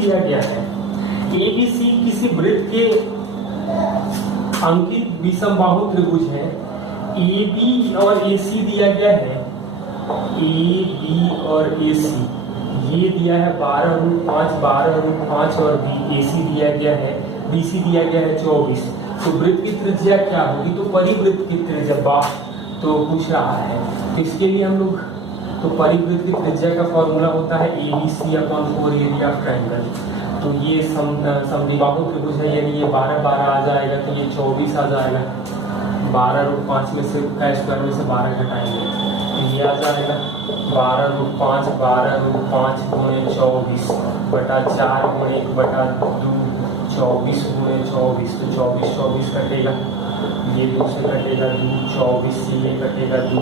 दिया गया है। ABC किसी वृत्त के अंकित विषमबाहु त्रिभुज है। AB और AC दिया गया है। AB और AC ये दिया है 12√5, 12√5 और AC दिया गया है, BC दिया गया है 24। तो वृत्त की त्रिज्या क्या होगी? तो परिवृत्त की त्रिज्या तो पूछ रहा है। तो इसके लिए हम लोग तो परिवृत्त की त्रिज्या का फॉर्मूला होता है ABC/4 एरिया ऑफ ट्रायंगल। तो ये समद्विबाहु त्रिभुज है, यानी ये 12 आ जाएगा, तो ये 24 आ जाएगा। 12√5 में से का स्क्वायर में से 12 घटाएंगे तो ये आ जाएगा 12√5 गुणे 24 बटा 4 गुणे 1 बटा 2 24 गुणे 24। तो 24 कटेगा, ये 2 से कटेगा 2, 24 से ये कटेगा 2,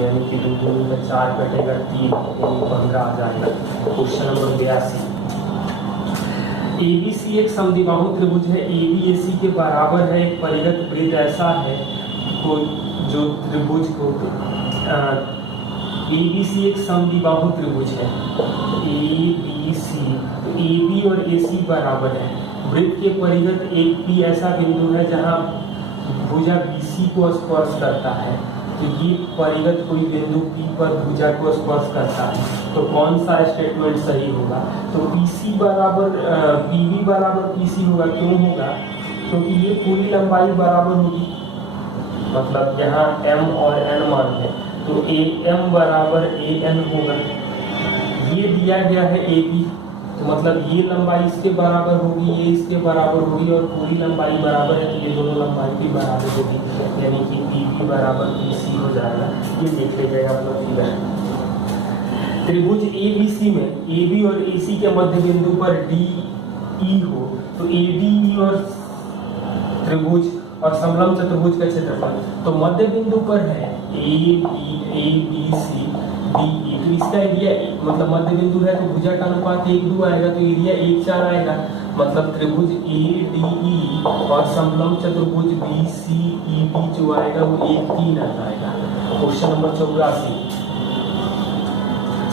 यानी कि 2 2 में 4 कटेगा 3, यानी 15 आ जाएगा। Question number 82। ABC एक समद्विबाहु त्रिभुज है। ABAC के बराबर है। एक परिगत वृत्त ऐसा है तो जो त्रिभुज को ABC एक समद्विबाहु त्रिभुज है। ABC तो AB और AC बराबर है। वृत्त के परिगत एक P ऐसा बिंदु है जहां भुजा BC को स्पर्श करता है। तो ये परिगत कोई बिंदु P पर भुजा को स्पर्श करता है। तो कौन सा स्टेटमेंट सही होगा? तो PB बराबर PC होगा। क्यों होगा? क्योंकि ये पूरी लंबाई बराबर होगी, मतलब यहाँ M और N मान है तो AM बराबर AN होगा। ये दिया गया है AB, तो मतलब ये लंबाई इसके बराबर होगी, ये इसके बराबर होगी और पूरी लंबाई बराबर है, तो ये दोनों लंबाई भी बराबर होगी, यानी कि PB बराबर PC हो जाएगा। ये देख लीजिएगा मतलब फिगर। त्रिभुज ABC में AB और AC के मध्य बिंदु पर DE हो तो ADE और त्रिभुज और समलंब चतुर्भुज का क्षेत्रफल तो मध्य बिंदु पर है ABC DE। तो इसका एरिया मतलब मध्य बिंदु है तो भुजा का अनुपात 1:2 आएगा, तो एरिया 1:4 आएगा। मतलब त्रिभुज ADE और समलंब चतुर्भुज BCED जो आएगा वो 1:3 आ जाएगा। Question number 84।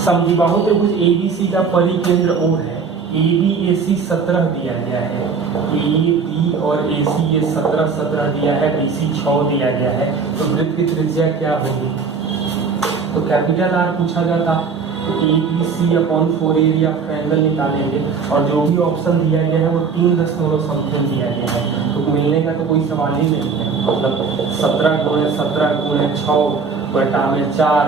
समद्विबाहु त्रिभुज ABC का परिकेंद्र O है। ABAC 17 दिया गया है। AB और AC ये 17 दिया है, BC 6 दिया गया है। तो वृत्त की त्रिज्या क्या होगी? तो कैपिटल R पूछा जाता तो ABC/4 एरिया ऑफ ट्रायंगल निकालेंगे और जो भी ऑप्शन दिया गया है वो 3.something दिया गया है, तो मिलने का तो कोई सवाल ही नहीं है। मतलब 17 गुणे 6 बटा में 4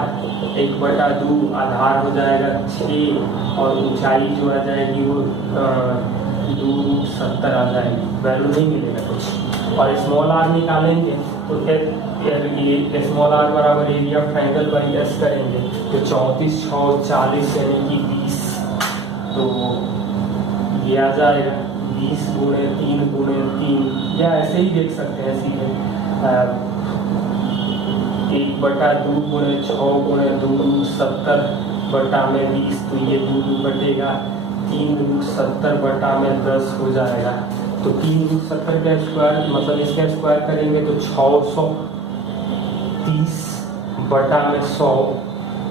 1/2 आधार हो जाएगा 6 और ऊंचाई जो आ जाएगी वो 2√70 आ जाएगी, वैल्यू नहीं मिलेगा कुछ। और स्मॉल r निकालेंगे तो स्मॉल r बराबर area of triangle by S करेंगे तो 34 6 40 यानी कि 20, तो ये आ जाएगा 20 गुणे 3 या ऐसे ही देख सकते हैं सीधे 1/2 गुणे 6 गुणे 2√70 बटा में 20, तो ये 2 कटेगा 3√70 बटा में 10 हो जाएगा। तो 3√70 का स्क्वायर मतलब इसका स्क्वायर करेंगे तो 630 बटा में 100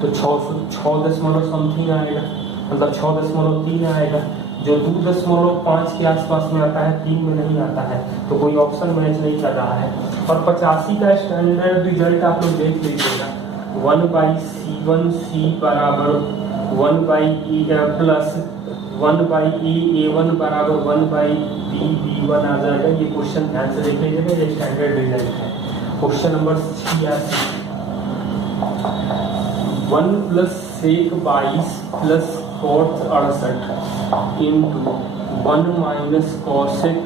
तो 6.something आएगा, मतलब 6.3 आएगा, जो 2.5 के आसपास में आता है, 3 में नहीं आता है, तो कोई ऑप्शन मैच नहीं कर रहा है। और 85 का स्टैंडर्ड रिजल्ट आप लोग देख लीजिएगा 1/C1C बराबर 1/E प्लस 1/A1 बराबर 1/B1 आ जाएगा। ये क्वेश्चन ध्यान से देख लीजिएगा, ये स्टैंडर्ड रिजल्ट है। Question number 86 1 + sec 22 plus cot 68 into 1 - cosec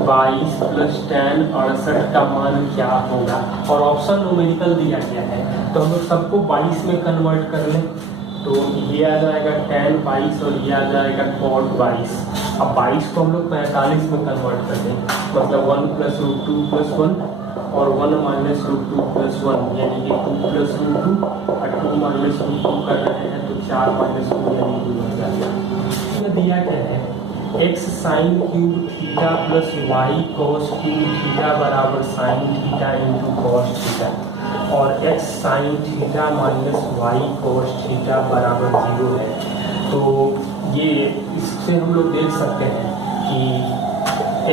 22 plus tan 68 का मान क्या होगा? और ऑप्शन न्यूमेरिकल दिया गया है तो हम लोग सबको 22 में कन्वर्ट कर लें तो ये आ जाएगा tan 22 और ये आ जाएगा cot 22। अब 22 को हम लोग 45 में कन्वर्ट कर दें, मतलब 1 + √2 + 1 और 1 - √2 + 1 यानी कि 2 + √2 और 2 - √2 कर रहे हैं तो 4 - 2 यानी 2 हो जाएगा। इसमें दिया क्या है x sin cube theta plus y cos cube theta बराबर sin theta into cos theta और x sin theta minus y cos theta बराबर 0 है। तो ये से हम लोग देख सकते हैं कि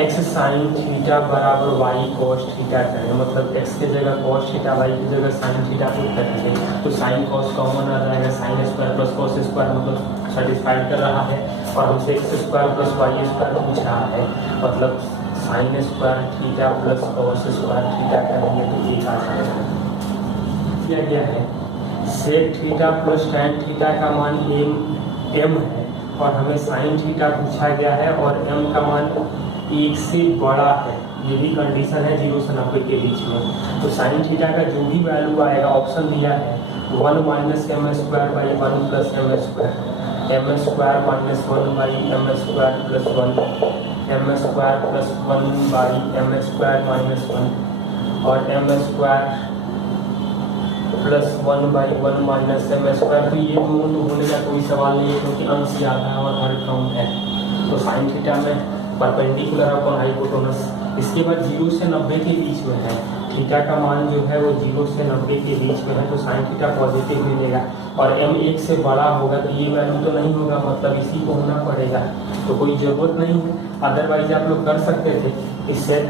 x साइन थीटा बराबर y cos थीटा करें, मतलब x के जगह cos थीटा, y की जगह साइन थीटा को करेंगे तो साइन cos कॉमन आ जाएगा, sine square plus cos square मतलब सेटिस्फाइड कर रहा है, और हमसे x square plus y square पूछ रहा है, मतलब sine square theta plus cos square theta करेंगे तो एक आ जाएगा। किया गया है sec theta plus tan theta का मान m है और हमें साइन थीटा पूछा गया है और m का मान 1 से बड़ा है, ये भी कंडीशन है 0 से 90 के बीच में। तो साइन थीटा का जो भी वैल्यू आएगा, ऑप्शन दिया है 1 minus M square by 1 plus M square, M square minus 1 by M square plus 1, M square plus 1 by M square minus 1 और M square plus 1 by 1 minus M square. तो ये दोनों तो होने का कोई सवाल नहीं है क्योंकि अंश ज्यादा है और हर काउंट है। तो साइन थीटा में परपेंडिकुलर अपॉन हाइपोटेनस, इसके बाद 0 से 90 के बीच में है, थीटा का मान जो है वो 0 से 90 के बीच में है तो साइन थीटा पॉजिटिव मिलेगा और m 1 से बड़ा होगा तो ये वैल्यू तो नहीं होगा, मतलब इसी को होना पड़ेगा, तो कोई जरूरत नहीं है। अदरवाइज आप लोग कर सकते थे इस सेट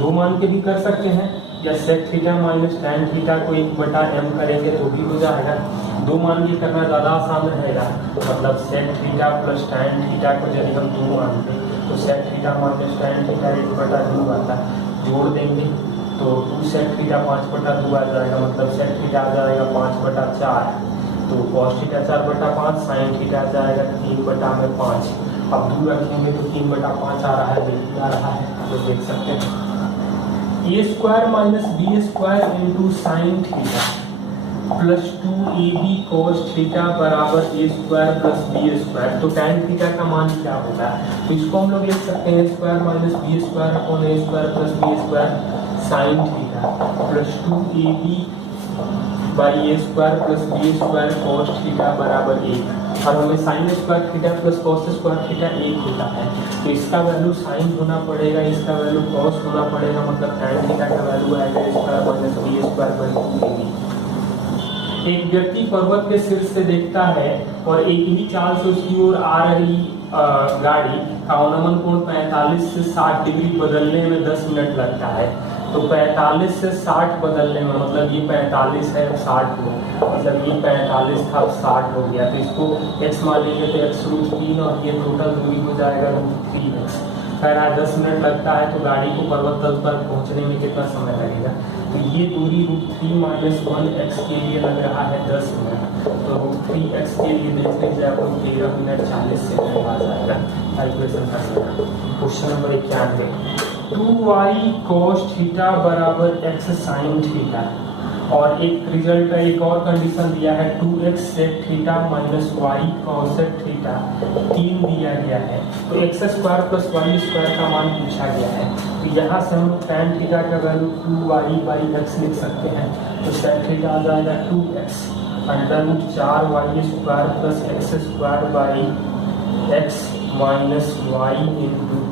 2 मान के भी कर सकते हैं या sec theta minus tan theta को 1/m करेंगे तो भी हो जाएगा। 2 मान के करना ज़्यादा आसान रहेगा, मतलब sec theta plus tan theta को यदि हम 2 मानते तो sec theta minus tan theta 1/2 आता, जोड़ देंगे तो 2 सेक थीटा 5/2 आ जाएगा, मतलब सेक थीटा आ जाएगा 5/4, तो cos थीटा 4/5, साइन थीटा आ जाएगा 3/5। अब 2 रखेंगे तो 3/5 आ रहा है, बिल्कुल आ रहा है, तो देख सकते हैं A square minus B square into sine theta plus 2ab cos theta बराबर A square plus B square. तो tan थीटा का मान क्या होगा, तो इसको हम लोग लिख सकते हैं square minus B square upon A square plus B square sine theta plus 2ab by A square plus B square cos theta बराबर 1, और हमें sine square theta plus cos square theta 1 होता है, तो इसका वैल्यू साइन होना पड़ेगा, इसका वैल्यू cos होना पड़ेगा, मतलब tan थीटा का वैल्यू आएगा square minus B square by 2ab। एक व्यक्ति पर्वत के शीर्ष से देखता है और एक ही चाल से उसकी ओर आ रही गाड़ी का अवनमन कोण 45 से 60 डिग्री बदलने में 10 मिनट लगता है। तो 45 से 60 बदलने में, मतलब ये 45 है 60 हो, मतलब ये 45 था 60 हो गया, तो इसको x मान लेंगे तो x √3 और ये टोटल दूरी हो जाएगा √3x। कह रहा है 10 मिनट लगता है तो गाड़ी को पर्वत तल पर पहुंचने में कितना समय लगेगा, तो ये दूरी √3 माइनस 1x के लिए लग रहा है 10 मिनट, तो √3x के लिए देख लीजिए आप लोग 13 मिनट 40 सेकंड आ जाएगा कैलकुलेशन करने का। Question number 91 2y cos theta बराबर x साइन थीटा, और एक रिजल्ट एक और कंडीशन दिया है 2x sec theta minus y cos theta 3 दिया गया है, तो x square plus y square का मान पूछा गया है। तो यहाँ से हम tan थीटा का वैल्यू 2y बाई x लिख सकते हैं, तो sec थीटा आ जाएगा 2x √4y square plus x square by x minus y into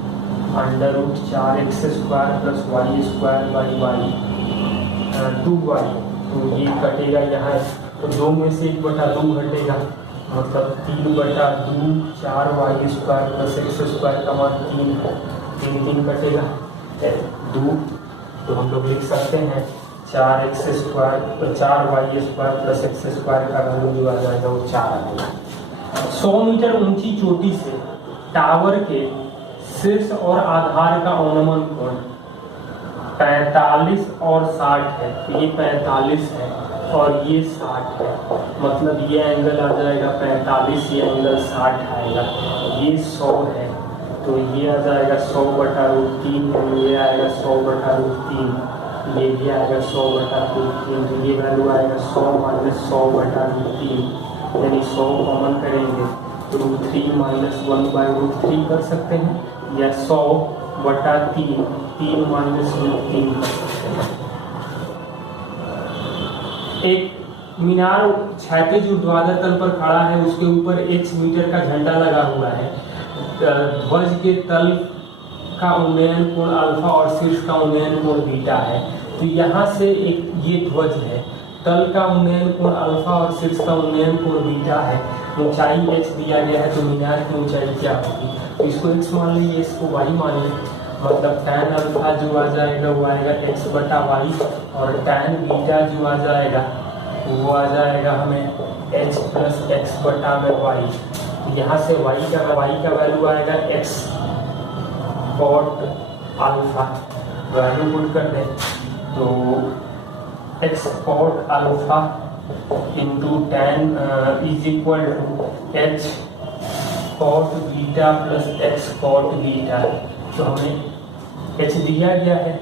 √4x square plus y square by y 2y, तो ये कटेगा यहाँ, तो 2 में से 1/2 घटेगा, मतलब 3/2 4y square plus x square का मान 3 है, 3 कटेगा 2, तो हम लोग लिख सकते हैं 4x square 4y square plus x square का वैल्यू जो आ जाएगा वो 4 आएगा। 100 मीटर ऊंची चोटी से टावर के शीर्ष और आधार का अवनमन कोण 45 और 60 है, तो ये 45 है और ये 60 है, मतलब ये एंगल आ जाएगा 45, ये एंगल 60 आएगा, ये 100 है तो ये आ जाएगा 100/√3, ये आएगा 100/√3, ये भी आएगा 100/√3, तो ये वैल्यू आएगा 100 माइनस 100/√3, यानी 100 कॉमन करेंगे तो √3 माइनस 1/√3 कर सकते हैं, या 100/3 3 माइनस √3 कर सकते हैं। एक मीनार क्षैतिज ऊर्ध्वाधर तल पर खड़ा है, उसके ऊपर x मीटर का झंडा लगा हुआ है, ध्वज के तल का उन्नयन कोण अल्फा और शीर्ष का उन्नयन कोण बीटा है। तो यहाँ से एक ये ध्वज है, तल का उन्नयन कोण अल्फा और शीर्ष का उन्नयन कोण बीटा है, ऊंचाई h दिया गया है तो मीनार की ऊंचाई क्या होगी, तो इसको x मान लीजिए, इसको y मान लीजिए, मतलब tan अल्फा जो आ जाएगा वो आएगा x बटा वाई, और tan बीटा जो आ जाएगा वो आ जाएगा हमें h प्लस एक्स बटा में वाई। यहाँ से y का वैल्यू आएगा x cot alpha, value put कर दें तो x cot alpha into tan is equal to h cot beta plus x cot beta. तो हमें h दिया गया है,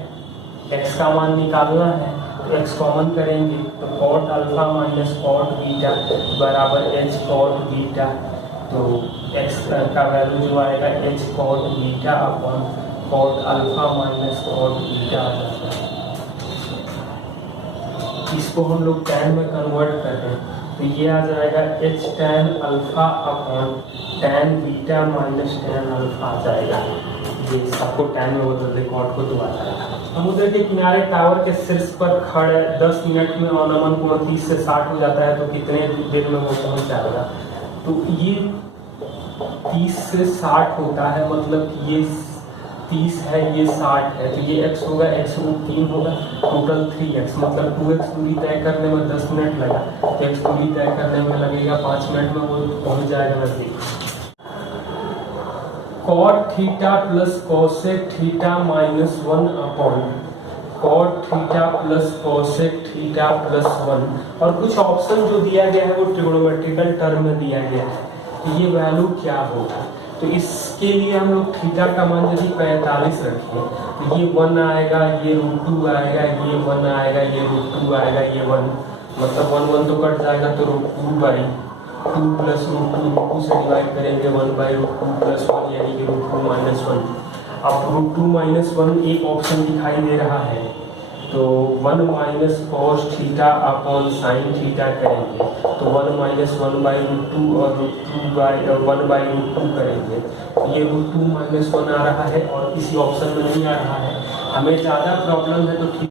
x का मान निकालना है तो x कॉमन करेंगे तो cot alpha minus cot beta बराबर h कॉट बीटा, तो x का वैल्यू जो आएगा h cot beta upon cot alpha minus cot beta आ जाता है। इसको हम लोग tan में कन्वर्ट करते हैं तो ये आ जाएगा h tan alpha upon tan beta minus tan alpha आ जाएगा। ये सबको tan में बदल दे, कॉट को तो आ जाएगा। समुद्र के किनारे टावर के शीर्ष पर खड़े 10 मिनट में अवनमन कोण 30 से 60 हो जाता है तो कितने देर में वो पहुंच जाएगा, तो ये 30 से 60 होता है, मतलब ये 30 है ये 60 है, तो ये x होगा, x रूट 3 होगा, टोटल 3x, मतलब 2x दूरी तय करने में 10 मिनट लगा, तो x दूरी तय करने में लगेगा 5 मिनट में वो पहुंच जाएगा नजदीक। Cot theta plus cosec theta minus 1 upon cot theta plus cosec theta plus 1, और कुछ ऑप्शन जो दिया गया है वो ट्रिग्नोमेट्रिकल टर्म में दिया गया है, तो ये वैल्यू क्या होगा, तो इसके लिए हम लोग थीटा का मान यदि 45 रखें तो ये 1 आएगा, ये रूट 2 आएगा, ये 1 आएगा, ये रूट 2 आएगा, ये 1, मतलब 1 1 तो कट जाएगा तो रूट 2 बाई 2 प्लस रूट 2 से डिवाइड करेंगे 1 बाई रूट 2 प्लस 1 यानी कि रूट 2 माइनस 1। अब रूट 2 माइनस 1 एक ऑप्शन दिखाई दे रहा है तो 1 minus cos theta upon sine theta करेंगे तो 1 माइनस 1 बाई रूट 2 और रूट 2 बाई 1 बाई रूट 2 करेंगे तो ये रूट 2 माइनस 1 आ रहा है और किसी ऑप्शन में नहीं आ रहा है। हमें ज़्यादा प्रॉब्लम है तो ठीक